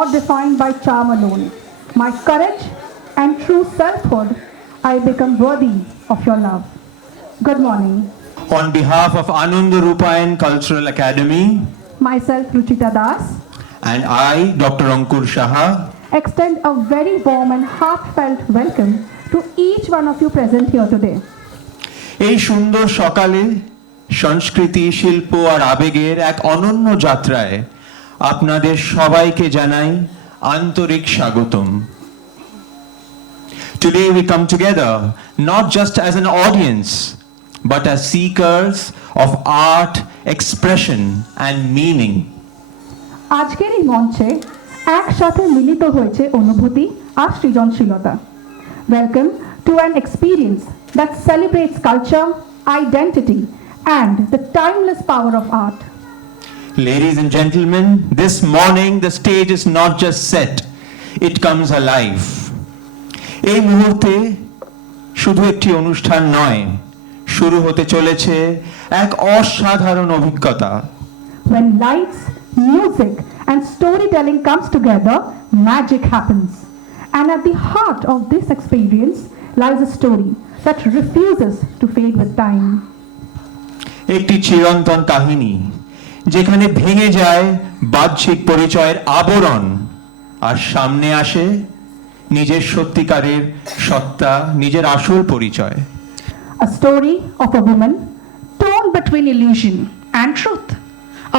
not defined by charm alone. My courage and true selfhood, I become worthy of your love. Good morning. On behalf of Ananda Rupayan Cultural Academy, Myself, Ruchita Das, and I, Dr. Ankur Shaha, extend a very warm and heartfelt welcome to each one of you present here today. এই সুন্দর সকালে সংস্কৃতি শিল্প আর আবেগের এক অনন্য যাত্রায় আপনাদের সবাইকে জানাই আন্তরিক স্বাগতম। Today we come together not just as an audience but as seekers of art, expression and meaning. আজকের এই মঞ্চে একসাথে মিলিত হয়েছে অনুভূতি আর সৃজনশীলতা। Welcome to an experience that celebrates culture, identity and the timeless power of art. Ladies and gentlemen, this morning the stage is not just set, it comes alive. এই মুহূর্তে শুধু একটি অনুষ্ঠান নয়, শুরু হতে চলেছে এক অসাধারণ অভিজ্ঞতা। When lights, music and storytelling comes together, magic happens. And at the heart of this experience lies a story that refuses to fade with time. একটি চিরন্তন কাহিনী যেখানে ভেঙে যায় বাহ্যিক পরিচয়ের আবরণ আর সামনে আসে নিজের সত্যিকারের সত্তা, নিজের আসল পরিচয়। A story of a woman torn between illusion and truth.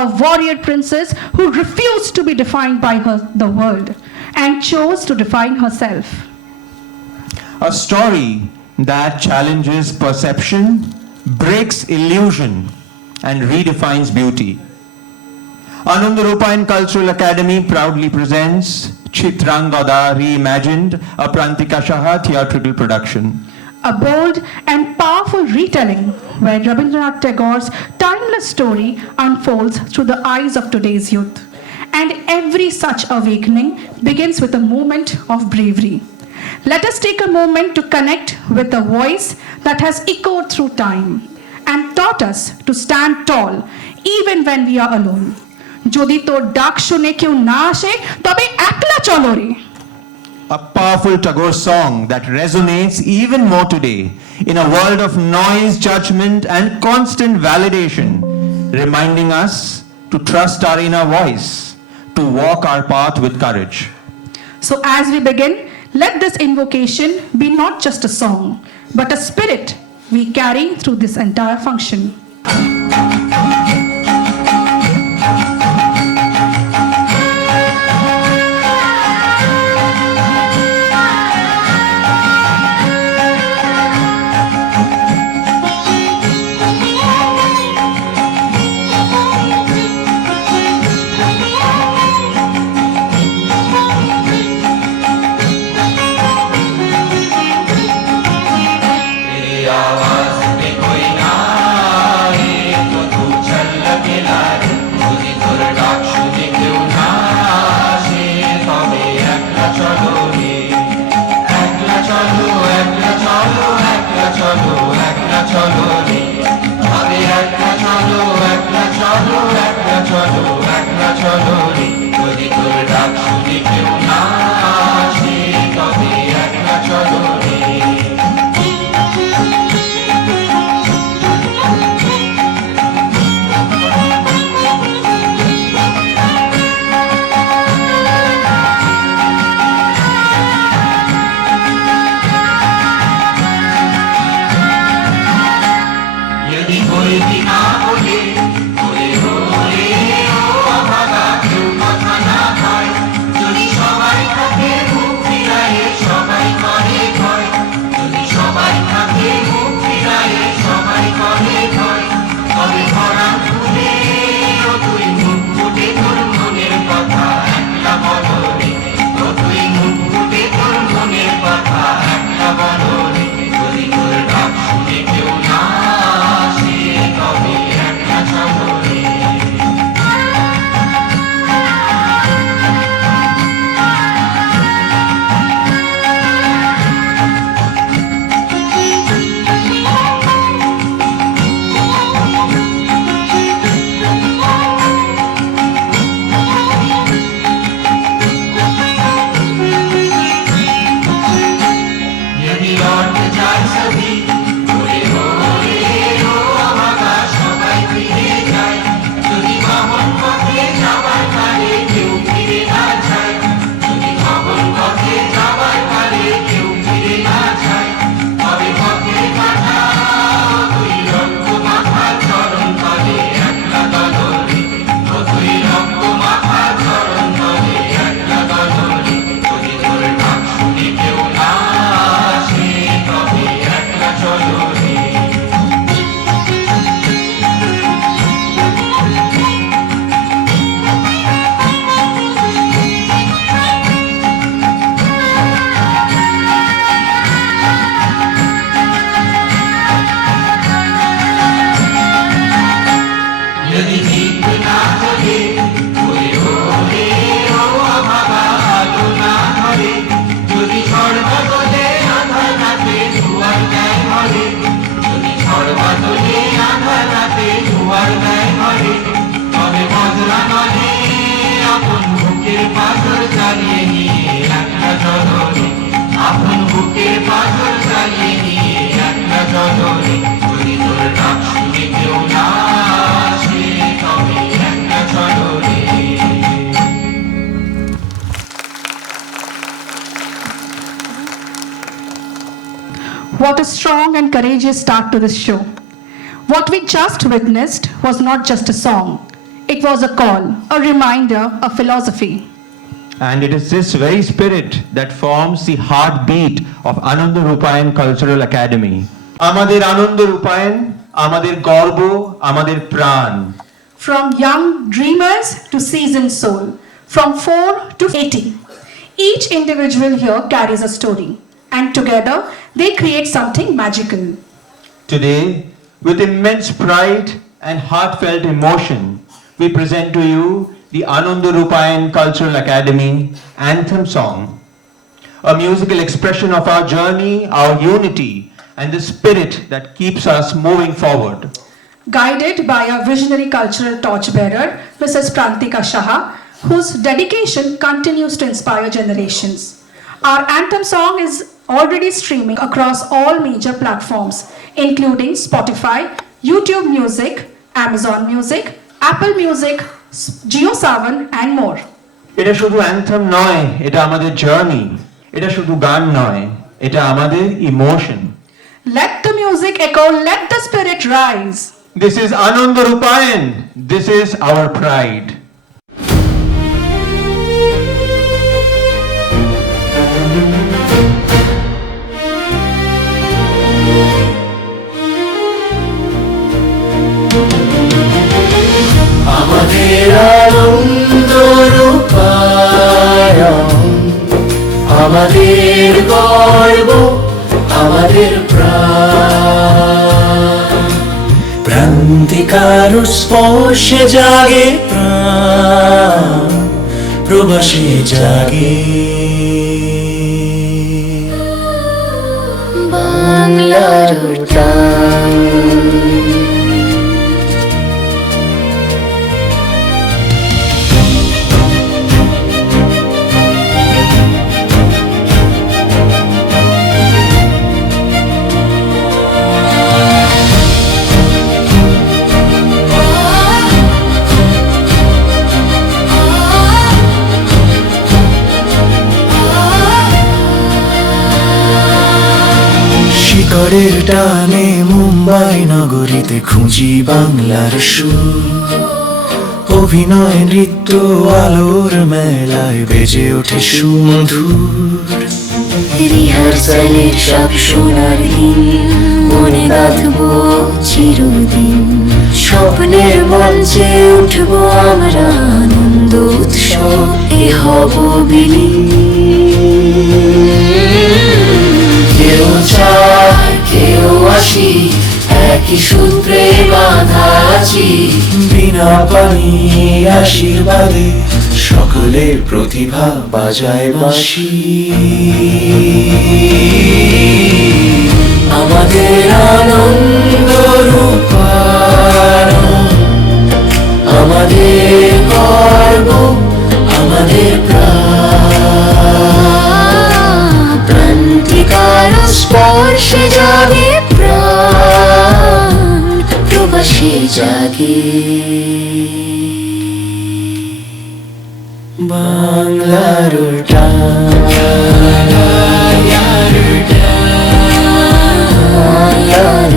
A warrior princess who refused to be defined by the world and chose to define herself. A story that challenges perception, breaks illusion and redefines beauty. Ananda Rupayan Cultural Academy proudly presents Chitrangada Reimagined, a Prantika Shaha theatrical production. A bold and powerful retelling where Rabindranath Tagore's timeless story unfolds through the eyes of today's youth. And every such awakening begins with a moment of bravery. Let us take a moment to connect with a voice that has echoed through time and taught us to stand tall even when we are alone. যদি তোর ডাক শুনে কেউ না আসে তবে একলা চলো রে। A powerful Tagore song that resonates even more today in a world of noise, judgment and constant validation, reminding us to trust our inner voice, to walk our path with courage. So as we begin, let this invocation be not just a song, but a spirit we carry through this entire function. যদি what a strong and courageous start to this show. What we just witnessed was not just a song. It was a call, a reminder, a philosophy. And it is this very spirit that forms the heartbeat of Ananda Rupayan Cultural Academy. Amader Ananda Rupayan, amader gorbo, amader pran. From young dreamers to seasoned soul, from 4 to 80. Each individual here carries a story, and together they create something magical. Today, with immense pride and heartfelt emotion, we present to you the Ananda Rupayan Cultural Academy Anthem Song, a musical expression of our journey, our unity, and the spirit that keeps us moving forward. Guided by our visionary cultural torchbearer, Mrs. Prantika Shah, whose dedication continues to inspire generations. Our anthem song is already streaming across all major platforms, including Spotify, YouTube Music, Amazon Music, Apple Music, JioSaavn and more. এটা শুধু anthem নয়, এটা আমাদের journey. এটা শুধু গান নয়, এটা আমাদের emotion. Let the music echo, let the spirit rise. This is Ananda Rupayan. This is our pride. আমাদের আনন্দ রূপায়ণ, আমাদের গর্ব, আমাদের প্রাণ। প্রান্তিকার স্পর্শে জাগে প্রাণ, প্রবাসে জাগে বাংলার টান। শিকড়ের টানে মুম্বাই নগরীতে খুঁজি বাংলার সুর। অভিনয় নৃত্য আলোর মেলায় বেজে ওঠে সুমধুর। রিহার্সালের সব সোনার দিন মনে বাঁধবো চিরদিন। স্বপ্নের মঞ্চে উঠবো আমরা, আনন্দ উৎসব এ হব বিলীন। কেউ চায় কেউ আসি, একই সূত্রে বাঁধা আছি। বিনা পানি আশীর্বাদে সকলের প্রতিভা বাজায় বাঁশি। আমাদের আনন্দ রূপায়ণ, আমাদের গর্ব, আমাদের প্রাণ। প্রান্তিকার স্পর্শে জাগে প্রাণ, প্রবাসে জাগে বাংলার টান। বাংলার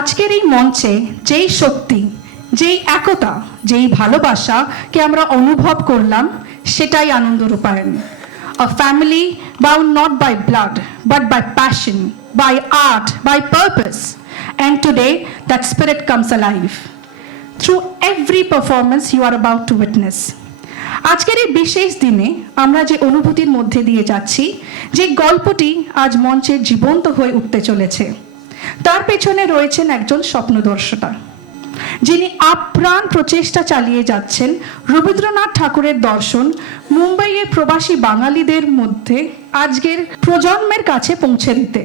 আজকের এই মঞ্চে যেই শক্তি, যেই একতা, যেই ভালোবাসাকে আমরা অনুভব করলাম, সেটাই আনন্দ রূপায়ণ। A family bound not by blood but by passion, by art, by purpose. And today that spirit comes alive through every performance you are about to witness. আজকের এই বিশেষ দিনে আমরা যে অনুভূতির মধ্যে দিয়ে যাচ্ছি, যে গল্পটি আজ মঞ্চে জীবন্ত হয়ে উঠতে চলেছে, তার পেছনে রয়েছেন একজন স্বপ্নদর্শিতা, যিনি আপ্রাণ প্রচেষ্টা চালিয়ে যাচ্ছেন রবীন্দ্রনাথ ঠাকুরের দর্শন মুম্বাইয়ের প্রবাসী বাঙালিদের মধ্যে আজকের প্রজন্মের কাছে পৌঁছে দিতে।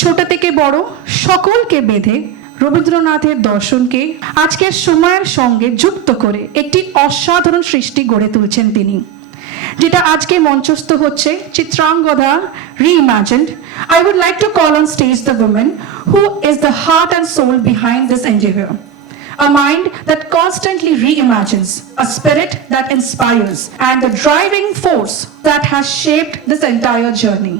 ছোট থেকে বড় সকলকে বেঁধে রবীন্দ্রনাথের দর্শনকে আজকের সময়ের সঙ্গে যুক্ত করে একটি অসাধারণ সৃষ্টি গড়ে তুলছেন তিনি, যেটা আজকে মঞ্চস্থ হচ্ছে Chitrangada reimagined. I would like to call on stage the woman who is the heart and soul behind this endeavor. A mind that constantly reimagines, a spirit that inspires, and the driving force that has shaped this entire journey.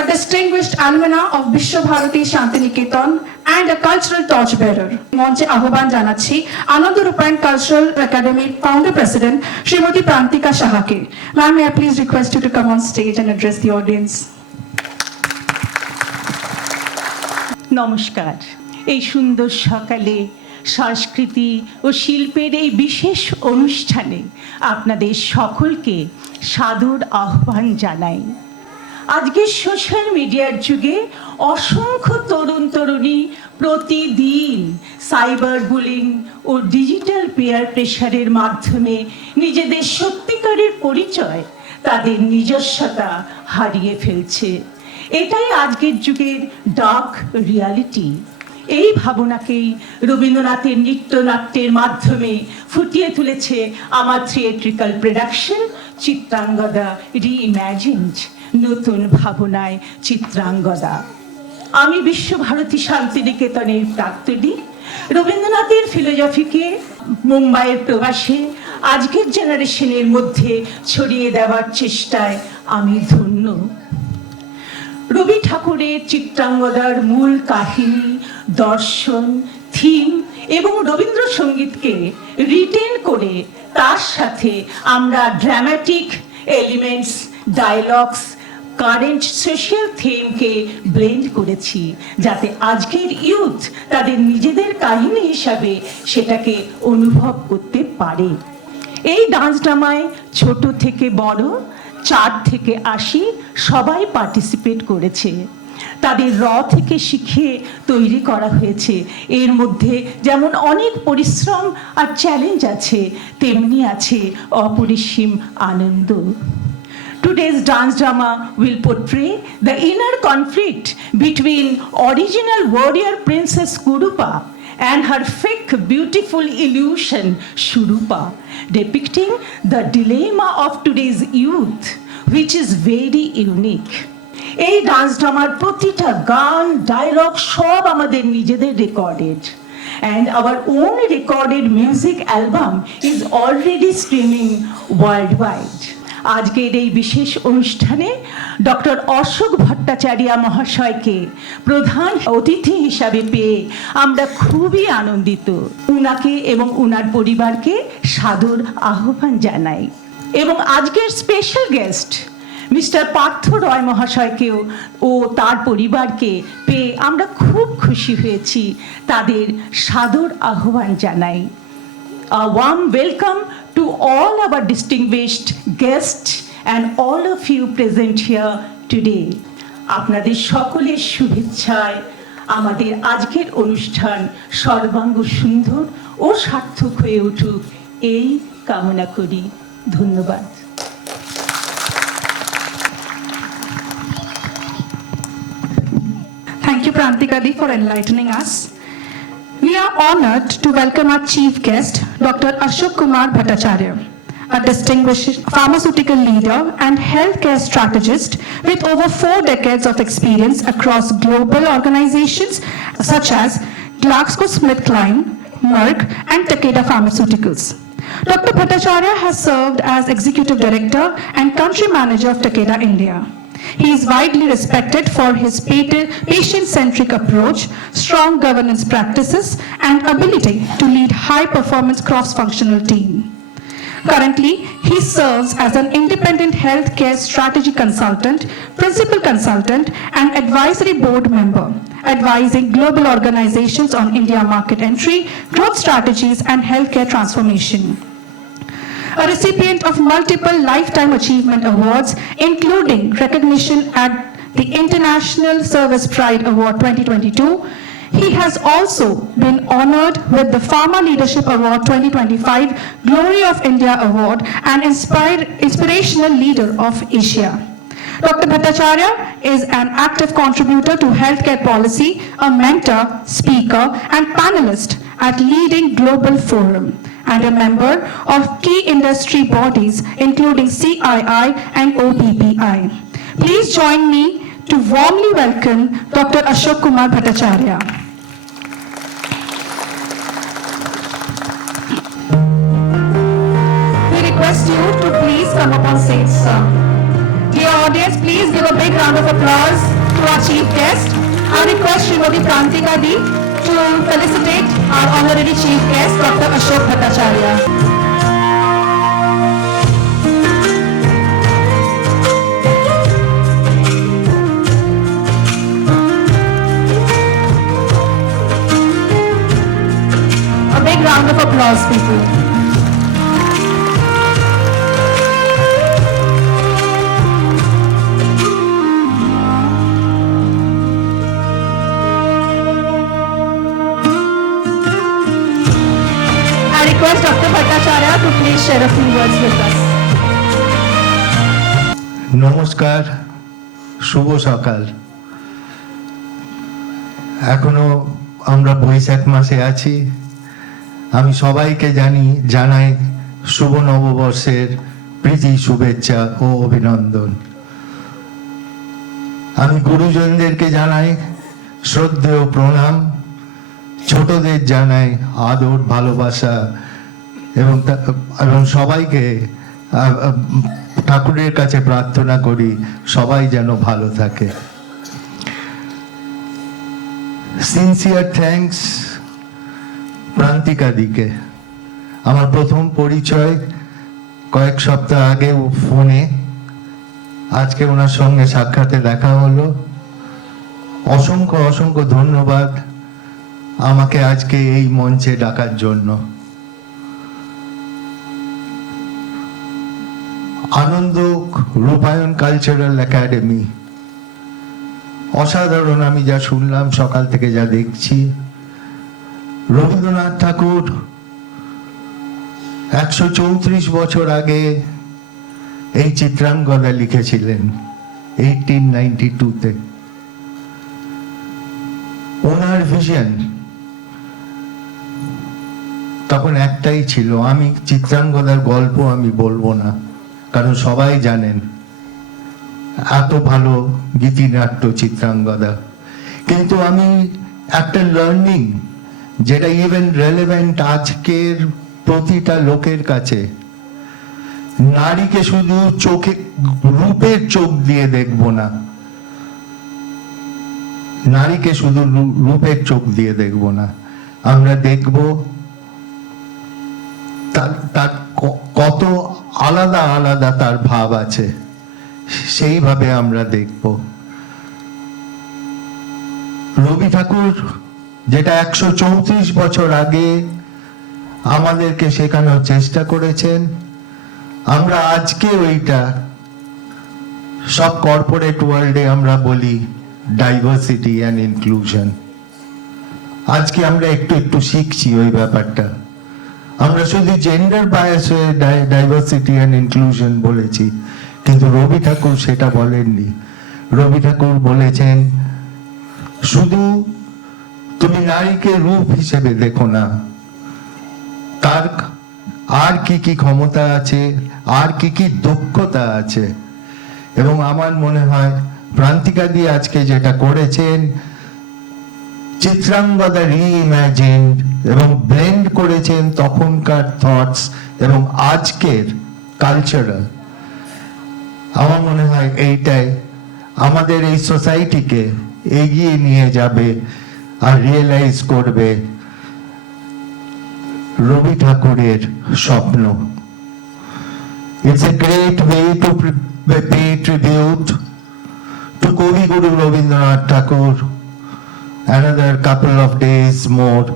A distinguished alumna of Vishwabharati Shantiniketan and a cultural torchbearer. মঞ্চে আহ্বান জানাচ্ছি আনন্দ Rupayan cultural একাডেমির founder president Shrimati Prantika সাহাকে। Ma'am, may I please request you to come on stage and address the audience? নমস্কার। এই সুন্দর সকালে সংস্কৃতি ও শিল্পের এই বিশেষ অনুষ্ঠানে আপনাদের সকলকে সাদর আহ্বান জানাই। আজকের সোশ্যাল মিডিয়ার যুগে অসংখ্য তরুণ তরুণী প্রতিদিন সাইবার বুলিং ও ডিজিটাল পেয়ার প্রেশারের মাধ্যমে নিজেদের সত্যিকারের পরিচয়, তাদের নিজস্বতা হারিয়ে ফেলছে। এটাই আজকের যুগের ডার্ক রিয়ালিটি। এই ভাবনাকেই রবীন্দ্রনাথের নৃত্যনাট্যের মাধ্যমে ফুটিয়ে তুলেছে আমার থিয়েট্রিক্যাল প্রোডাকশন চিত্রাঙ্গদা রিইম্যাজিনড, নতুন ভাবনায় চিত্রাঙ্গদা। আমি বিশ্বভারতী শান্তিনিকেতনের প্রাক্তনী। রবীন্দ্রনাথের ফিলোসফিকে মুম্বাইয়ের প্রবাসে আজকের জেনারেশনের মধ্যে ছড়িয়ে দেওয়ার চেষ্টায় আমি ধন্য। রবি ঠাকুরের চিত্রাঙ্গদার মূল কাহিনী, দর্শন, থিম এবং রবীন্দ্রসঙ্গীতকে রিটেন করে তার সাথে আমরা dramatic elements, dialogues, current social থিমকে ব্লেন্ড করেছি, যাতে আজকের ইউথ তাদের নিজেদের কাহিনী হিসাবে সেটাকে অনুভব করতে পারে। এই ডান্স ড্রামায় ছোট থেকে বড়, 4 থেকে 80 সবাই পার্টিসিপেট করেছে। তাদের থেকে শিখে তৈরি করা হয়েছে। এর মধ্যে যেমন অনেক পরিশ্রম আর চ্যালেঞ্জ আছে, তেমনি আছে অপরিসীম আনন্দ। Today's dance drama will portray the inner conflict between original warrior princess Kurupa and her fake beautiful illusion Shurupa, depicting the dilemma of today's youth, which is very unique. এই ডান্স ড্রামার প্রতিটা গান, dialogue সব আমাদের নিজেদের recorded, and our own recorded music album is already streaming worldwide. আজকের এই বিশেষ অনুষ্ঠানে ডক্টর অশোক ভট্টাচার্য মহাশয়কে প্রধান অতিথি হিসাবে পেয়ে আমরা খুবই আনন্দিত। উনাকে এবং উনার পরিবারকে সাদর আহ্বান জানাই। এবং আজকের স্পেশাল গেস্ট মিস্টার পার্থ রয় মহাশয়কেও ও তার পরিবারকে পেয়ে আমরা খুব খুশি হয়েছি। তাদের সাদর আহ্বান জানাই। A warm welcome to all our distinguished guests and all of you present here today. আপনাদের সকলের শুভেচ্ছায় আমাদের আজকের অনুষ্ঠান সর্বাঙ্গ সুন্দর ও সার্থক হয়ে উঠুক, এই কামনা করি। ধন্যবাদ। Thank you, Prantika Di, for enlightening us. We are honored to welcome our chief guest, Dr. Ashok Kumar Bhattacharya, a distinguished pharmaceutical leader and healthcare strategist with over 4 decades of experience across global organizations such as GlaxoSmithKline, Merck, and Takeda Pharmaceuticals. Dr. Bhattacharya has served as executive director and country manager of Takeda India. He is widely respected for his patient-centric approach, strong governance practices, and ability to lead high-performance cross-functional team. Currently, he serves as an independent healthcare strategy consultant, principal consultant, and advisory board member, advising global organizations on India market entry, growth strategies, and healthcare transformation. A recipient of multiple Lifetime Achievement Awards, including recognition at the International Service Pride Award 2022, he has also been honored with the Pharma Leadership Award 2025, Glory of India Award, and Inspirational Leader of Asia. Dr. Bhattacharya is an active contributor to healthcare policy, a mentor, speaker, and panelist at leading global forum, and a member of key industry bodies including CII and OBBI. Please join me to warmly welcome Dr. Ashok Kumar Bhattacharya. We request you to please come up on stage, sir. Dear audience, please give a big round of applause to our chief guest. I request Srimati Prantika Di to felicitate our honorary chief guest, Dr. Ashok Bhattacharya. A big round of applause, people. I request Dr. Bhattacharya to please share a few words with us. নমস্কার, শুভ সকাল। এখনো আমরা বৈশাখ মাসে আছি। আমি সবাইকে জানাই শুভ নববর্ষের প্রীতি, শুভেচ্ছা ও অভিনন্দন। আমি গুরুজনদেরকে জানাই শ্রদ্ধেয় প্রণাম, ছোটদের জানাই আদর, ভালোবাসা এবং সবাইকে ঠাকুরের কাছে প্রার্থনা করি সবাই যেন ভালো থাকে। সিনসিয়ার থ্যাঙ্কস প্রান্তিকা দিকে। আমার প্রথম পরিচয় কয়েক সপ্তাহ আগে ফোনে, আজকে ওনার সঙ্গে সাক্ষাতে দেখা হলো। অসংখ্য অসংখ্য ধন্যবাদ আমাকে আজকে এই মঞ্চে ডাকার জন্য। আনন্দ রূপায়ণ কালচারাল একাডেমি অসাধারণ। আমি যা শুনলাম, সকাল থেকে যা দেখছি, রবীন্দ্রনাথ ঠাকুর 134 বছর আগে এই চিত্রাঙ্গদা লিখেছিলেন 1892-তে। ওনার ভিশন তখন একটাই ছিল। আমি চিত্রাঙ্গদার গল্প আমি বলবো না, কারণ সবাই জানেন এত ভালো গীতিনাট্য চিত্রাঙ্গদা। কিন্তু আমি একটা লার্নিং যেটা ইভেন রেলেভেন্ট আজকের প্রতিটা লোকের কাছে, নারীকে শুধু রূপের চোখ দিয়ে দেখবো না, নারীকে শুধু রূপের চোখ দিয়ে দেখবো না, আমরা দেখব তার কত আলাদা আলাদা তার ভাব আছে, সেইভাবে আমরা দেখব। রবি ঠাকুর যেটা 134 বছর আগে আমাদেরকে শেখানোর চেষ্টা করেছেন, আমরা আজকে ওইটা সব কর্পোরেট ওয়ার্ল্ডে আমরা বলি ডাইভার্সিটি অ্যান্ড ইনক্লুশন। আজকে আমরা একটু একটু শিখছি ওই ব্যাপারটা। আমরা শুধু জেন্ডার বায়াস হয়ে ডাইভার্সিটি অ্যান্ড ইনক্লুশন বলেছি, কিন্তু রবি ঠাকুর সেটা বলেননি। রবি ঠাকুর বলেছেন শুধু তুমি নারীকে রূপ হিসেবে দেখো না, তার আর কি কি ক্ষমতা আছে, আর কি কি দক্ষতা আছে। এবং আমার মনে হয় প্রান্তিকা দিয়ে আজকে যেটা করেছেন, চিত্রাঙ্গদা রিইম্যাজিন এবং ব্লেন্ড করেছেন তখনকার থটস এবং আজকের কালচারাল। আমার মনে হয় এইটাই আমাদের এই সোসাইটিকে এগিয়ে নিয়ে যাবে আর রিয়েলাইজ করবে রবি ঠাকুরের স্বপ্ন। It's a great way to pay tribute to Kavi Guru Rabindranath Tagore. Another couple of days more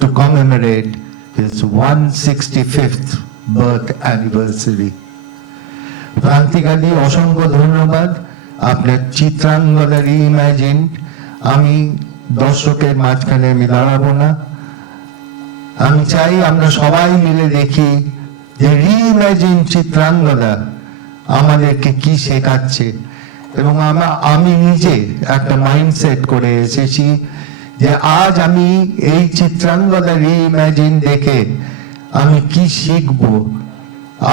to commemorate his 165th birth anniversary. Prantika দি, অসংখ্য ধন্যবাদ। আপনার চিত্রাঙ্গদা রিইম্যাজিন, আমি দর্শকের মাঝখানে আমি দাঁড়াবো না। আমি চাই আমরা সবাই মিলে দেখি যে রিইম্যাজিন চিত্রাঙ্গদা আমাদেরকে কি শেখাচ্ছে, এবং আমি নিজে একটা মাইন্ডসেট করে এসেছি যে আজ আমি এই চিত্রাঙ্গদা রিইম্যাজিন দেখে আমি কি শিখব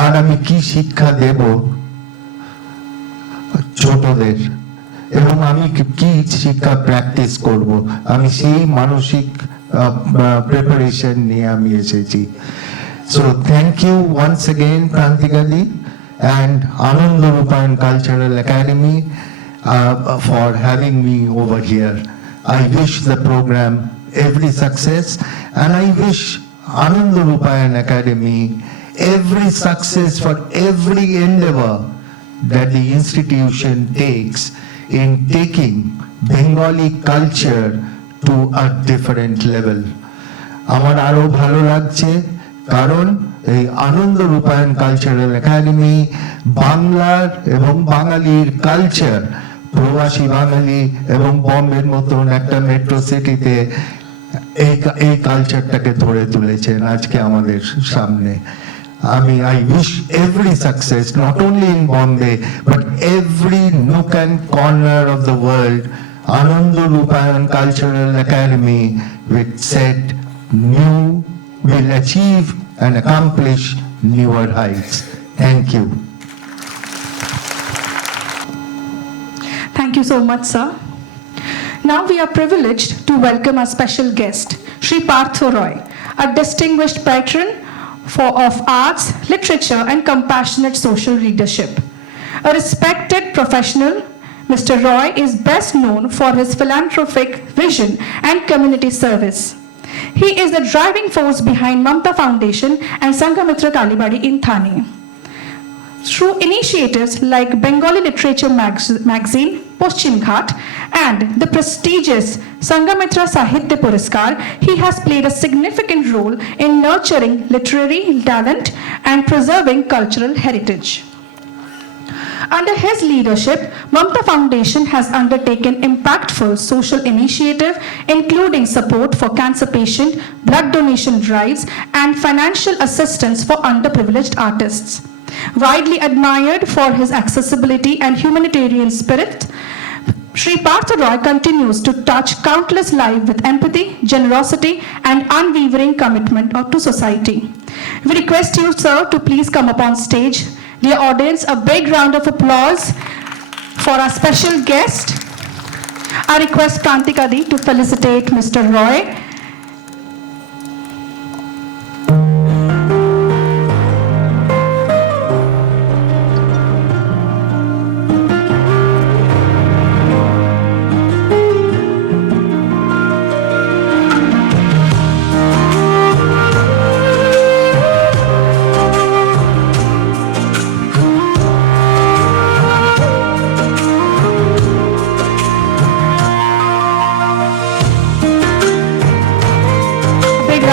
আর আমি কি শিক্ষা দেব ছোটদের, এবং আমি কি শিক্ষা প্র্যাকটিস করব, আমি সেই মানসিক প্রিপারেশন নিয়ে আমি এসেছি। So thank you once again Prantika Di and Ananda Rupayan Cultural Academy for having me over here. I wish the program every success, and I wish Ananda Rupayan Academy every success for every endeavor that the institution takes in taking Bengali culture to a different level. আমার আরো ভালো লাগছে কারণ এই আনন্দ Rupayan cultural academy বাংলার এবং বাঙালির culture, প্রবাসী বাঙালি এবং বম্বের মতন একটা মেট্রো সিটিতে এই কালচারটাকে ধরে তুলেছেন আজকে আমাদের সামনে। I wish every success, not only in Bombay, but every nook and corner of the world. Ananda Rupayan Cultural Academy will achieve and accomplish newer heights. Thank you. Thank you so much, sir. Now we are privileged to welcome our special guest, Shri Partho Roy, a distinguished patron of arts, literature, and compassionate social leadership. A respected professional, Mr. Roy is best known for his philanthropic vision and community service. He is the driving force behind Mamta Foundation and Sanghamitra Kalibadi in Thane. Through initiatives like Bengali Literature Magazine, Paschim Ghat, and the prestigious Sanghamitra Sahitya Puraskar, he has played a significant role in nurturing literary talent and preserving cultural heritage. Under his leadership, Mamta Foundation has undertaken impactful social initiatives, including support for cancer patient, blood donation drives, and financial assistance for underprivileged artists. Widely admired for his accessibility and humanitarian spirit, Shri Partho Roy continues to touch countless lives with empathy, generosity, and unwavering commitment to society. We request you, sir, to please come up on stage. Dear audience, a big round of applause for our special guest. I request Prantika Di to felicitate Mr. Roy.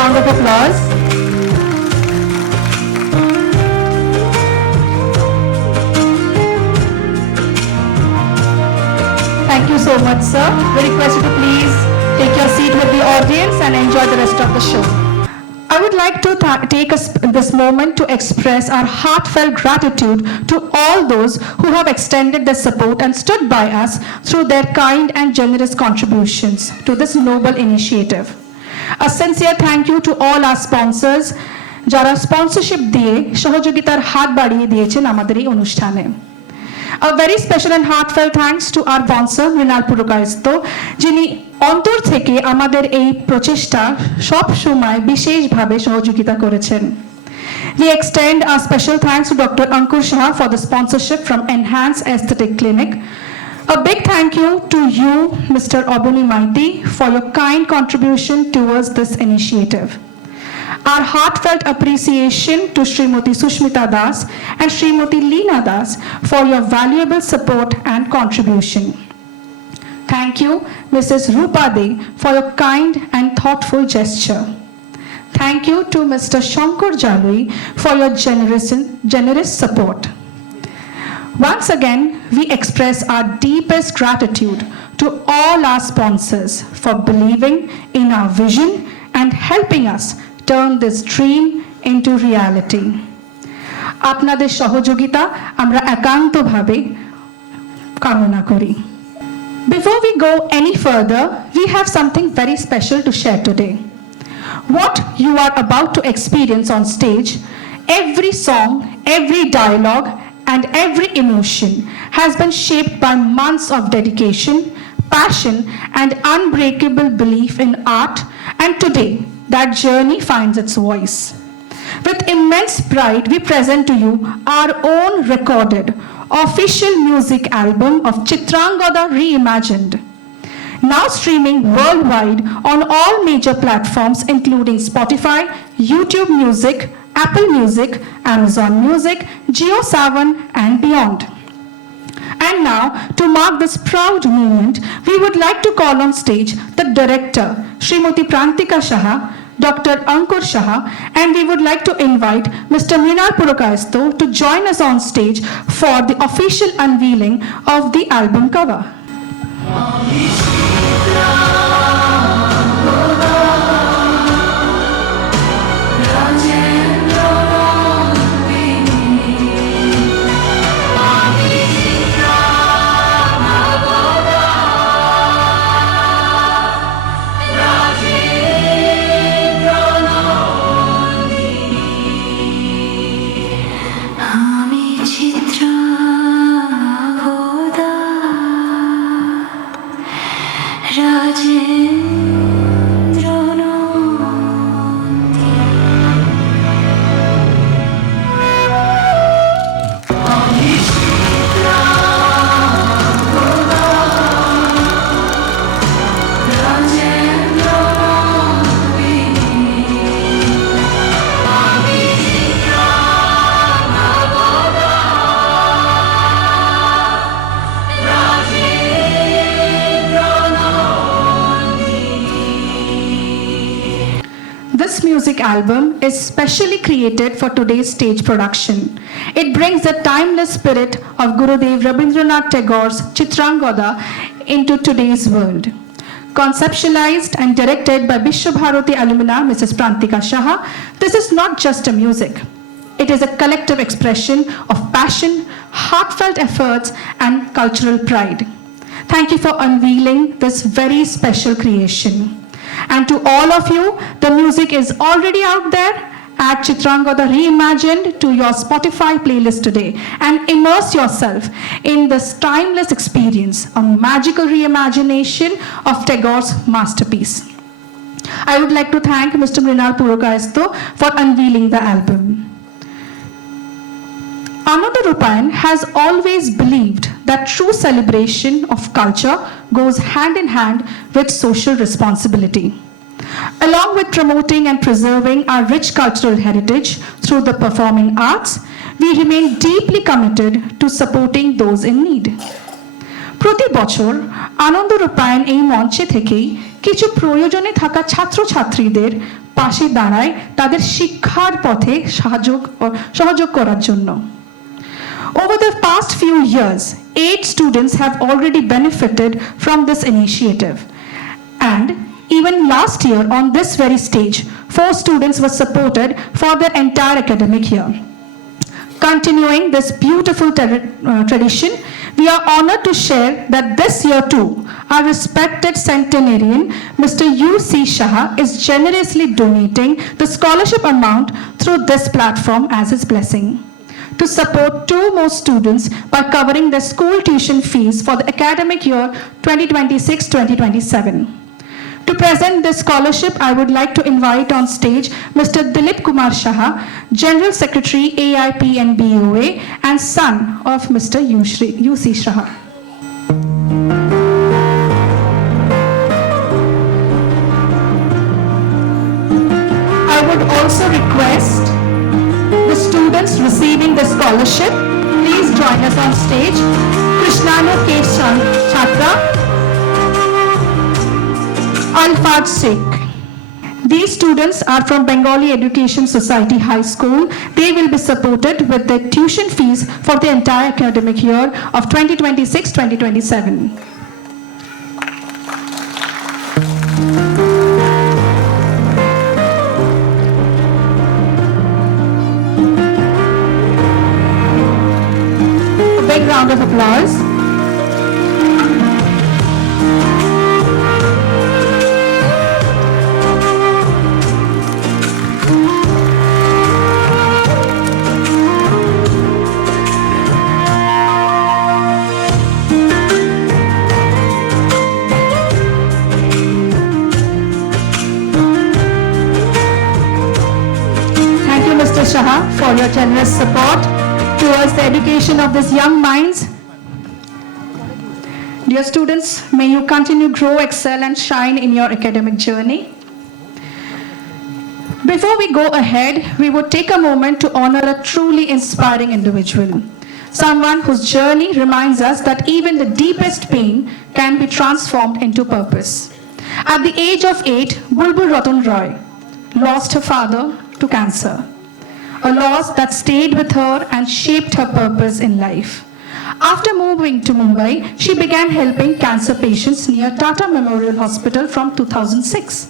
Round of applause. Thank you so much, sir. We request you to please take your seat with the audience and enjoy the rest of the show. I would like to take this moment to express our heartfelt gratitude to all those who have extended their support and stood by us through their kind and generous contributions to this noble initiative. A sincere thank you to all our sponsors, যারা sponsorship দিয়ে সহযোগিতার হাত বাড়িয়ে দিয়েছেন আমাদের এই অনুষ্ঠানে। A very special and heartfelt thanks to our sponsor Mrinal Purkayastha, যিনি অন্তর থেকে আমাদের এই প্রচেষ্টা সব সময় বিশেষভাবে সহযোগিতা করেছেন। We extend our special thanks to Dr. Ankur Shah for the sponsorship from Enhance Aesthetic Clinic. A big thank you to you, Mr. Obuni Maiti, for your kind contribution towards this initiative. Our heartfelt appreciation to Srimati Sushmita Das and Srimati Leena Das for your valuable support and contribution. Thank you, Mrs. Rupa De, for your kind and thoughtful gesture. Thank you to Mr. Shankar Jalui for your generous support. Once again, we express our deepest gratitude to all our sponsors for believing in our vision and helping us turn this dream into reality. আপনাদের সহযোগিতা আমরা একান্তভাবে কামনা করি। Before we go any further, we have something very special to share today. What you are about to experience on stage, every song, every dialogue, and every emotion has been shaped by months of dedication, passion, and unbreakable belief in art, and today that journey finds its voice. With immense pride, we present to you our own recorded official music album of Chitrangada Reimagined, now streaming worldwide on all major platforms including Spotify, YouTube Music, Apple Music, Amazon Music, JioSaavn, and beyond. And now, to mark this proud moment, we would like to call on stage the director, Srimati Prantika Shah, Dr. Ankur Shah, and we would like to invite Mr. Mrinal Purakayasto to join us on stage for the official unveiling of the album cover. আমি চিত্রাঙ্গদা রাজেন্দ্র নন্দিনী। আমি চিত্রাঙ্গদা রাজেন্দ্র নন্দিনী। আমি This music album is specially created for today's stage production. It brings the timeless spirit of Gurudev Rabindranath Tagore's Chitrangada into today's world. Conceptualized and directed by Vishwabharati alumna Mrs. Prantika Shah, this is not just a music. It is a collective expression of passion, heartfelt efforts, and cultural pride. Thank you for unveiling this very special creation. And to all of you, the music is already out there. Add Chitrangada Reimagined to your Spotify playlist today and immerse yourself in this timeless experience, a magical reimagination of Tagore's masterpiece. I would like to thank Mr. Mrinal Purakayasto for unveiling the album. Ananda Rupayan has always believed that true celebration of culture goes hand in hand with social responsibility. Along with promoting and preserving our rich cultural heritage through the performing arts, we remain deeply committed to supporting those in need. প্রতি বছর আনন্দ রূপায়ণ এই মঞ্চে থেকেই কিছু প্রয়োজনে থাকা ছাত্রছাত্রীদের পাশে দাঁড়ায় তাদের শিক্ষার পথে সহযোগ করার জন্য। Over the past few years, 8 students have already benefited from this initiative. And even last year on this very stage, 4 students were supported for their entire academic year. Continuing this beautiful tradition, we are honored to share that this year too, our respected centenarian, Mr. U.C. Shah, is generously donating the scholarship amount through this platform as his blessing, to support 2 more students by covering their school tuition fees for the academic year 2026-2027. To present this scholarship, I would like to invite on stage Mr. Dilip Kumar Shah, General Secretary AIP and BOA, and son of Mr. U.C. Shah. I would also request the students receiving the scholarship, please join us on stage. Krishnanu K. Chhatra, Alfad Sheikh. These students are from Bengali Education Society High School. They will be supported with their tuition fees for the entire academic year of 2026-2027. applause. Thank you, Mr. Shah, for your generous support towards the education of these young minds. Dear students, may you continue grow, excel, and shine in your academic journey. Before we go ahead, we would take a moment to honor a truly inspiring individual. Someone whose journey reminds us that even the deepest pain can be transformed into purpose. At the age of 8, Bulbul Ratan Roy lost her father to cancer, a loss that stayed with her and shaped her purpose in life. After moving to Mumbai, she began helping cancer patients near Tata Memorial Hospital from 2006.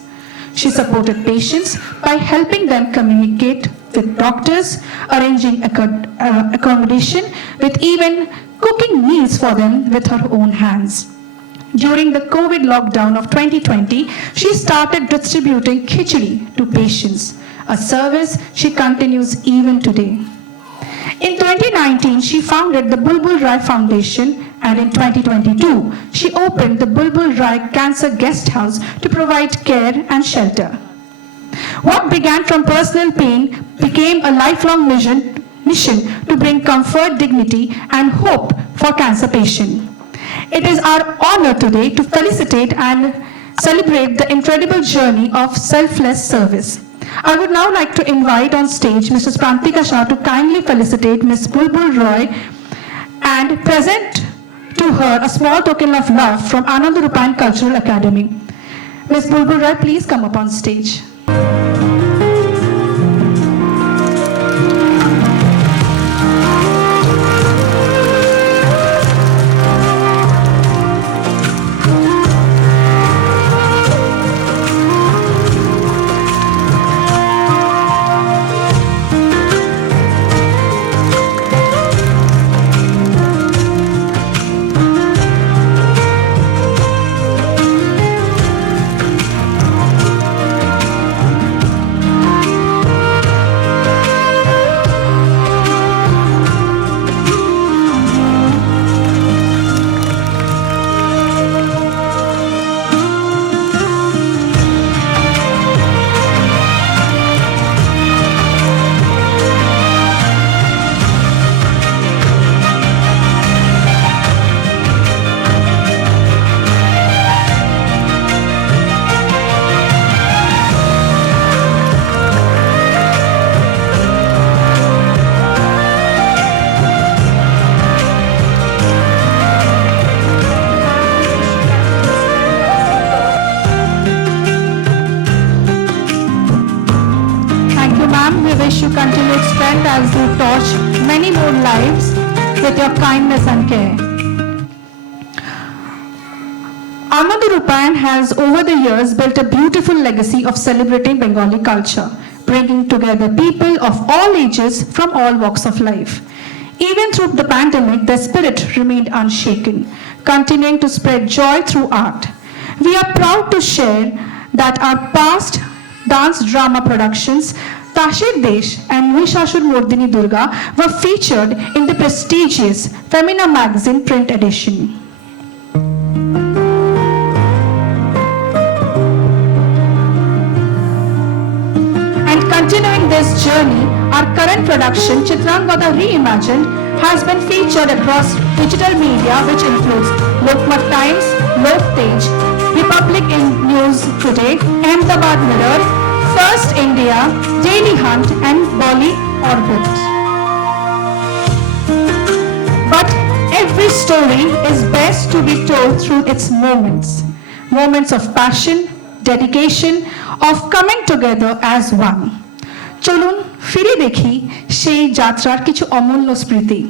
She supported patients by helping them communicate with doctors, arranging accommodation, with even cooking meals for them with her own hands. During the COVID lockdown of 2020, she started distributing khichdi to patients, a service she continues even today. In 2019, she founded the Bulbul Rai Foundation, and in 2022, she opened the Bulbul Rai Cancer Guest House to provide care and shelter. What began from personal pain became a lifelong mission to bring comfort, dignity, and hope for cancer patients. It is our honor today to felicitate and celebrate the incredible journey of selfless service. I would now like to invite on stage Mrs. Prantika Shah to kindly felicitate Ms. Bulbul Roy and present to her a small token of love from Anand Rupan Cultural Academy. Ms. Bulbul Roy, please come up on stage. We wish you continued strength as you touch many more lives with your kindness and care. Anand Rupan has over the years built a beautiful legacy of celebrating Bengali culture, bringing together people of all ages from all walks of life. Even through the pandemic, their spirit remained unshaken, continuing to spread joy through art. We are proud to share that our past dance drama productions, Tashir Desh and Mahishasur Mordini Durga, were featured in the prestigious Femina magazine print edition. And continuing this journey, our current production, Chitrangada Reimagined, has been featured across digital media, which includes Lokmat Times, Lok Tej, Republic in News Today, Ahmedabad Mirror, First India, Daily Hunt, and Bolly Orbit. But every story is best to be told through its moments. Moments of passion, dedication, of coming together as one. চলুন ফিরে দেখি সেই যাত্রার কিছু অমূল্য স্মৃতি.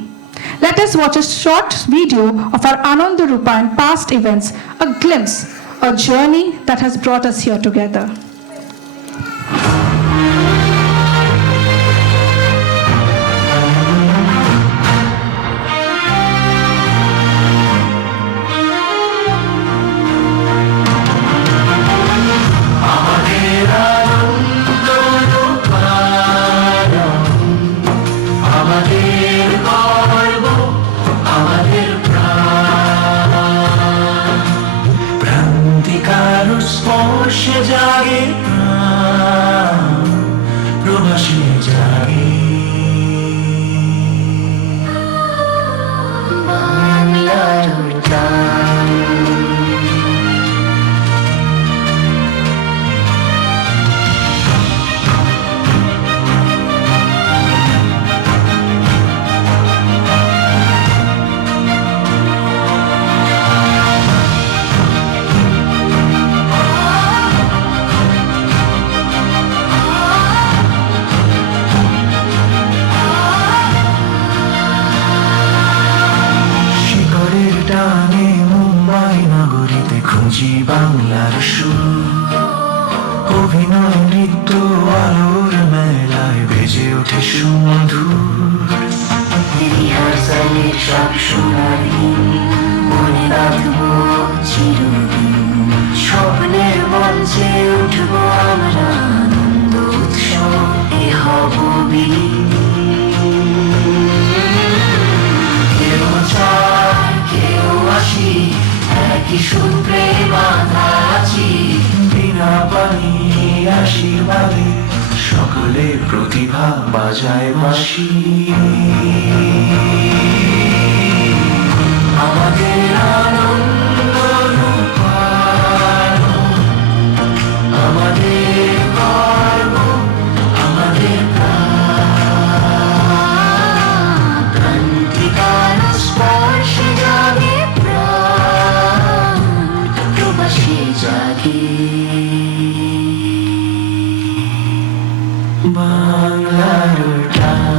Let us watch a short video of our Anand Rupan past events, a glimpse, a journey that has brought us here together. জি বাংলার সুর, অভিনয় নৃত্য আলোর মেলায় বেজে ওঠে সুমধুর। রিহার্সালের সব শোনার দিন মনে বাঁধবো চিরদিন, স্বপ্নের মঞ্চে উঠবো আমরা আনন্দ উৎসবে হব বিলীন। কেউ চায় কেউ আসি, একই সূত্রে বাঁধা আছি, বিনা পানি আশীর্বাদে সকলের প্রতিভা বাজায় বাঁশি। আমাদের আনন্দ রূপায়ণ, আমাদের গর্ব, আমাদের প্রাণ, ক্রান্তিকার স্পর্শে জাগে প্রাণ, প্রবাসী জাগে বাংলার টান।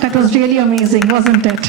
That was really amazing, wasn't it?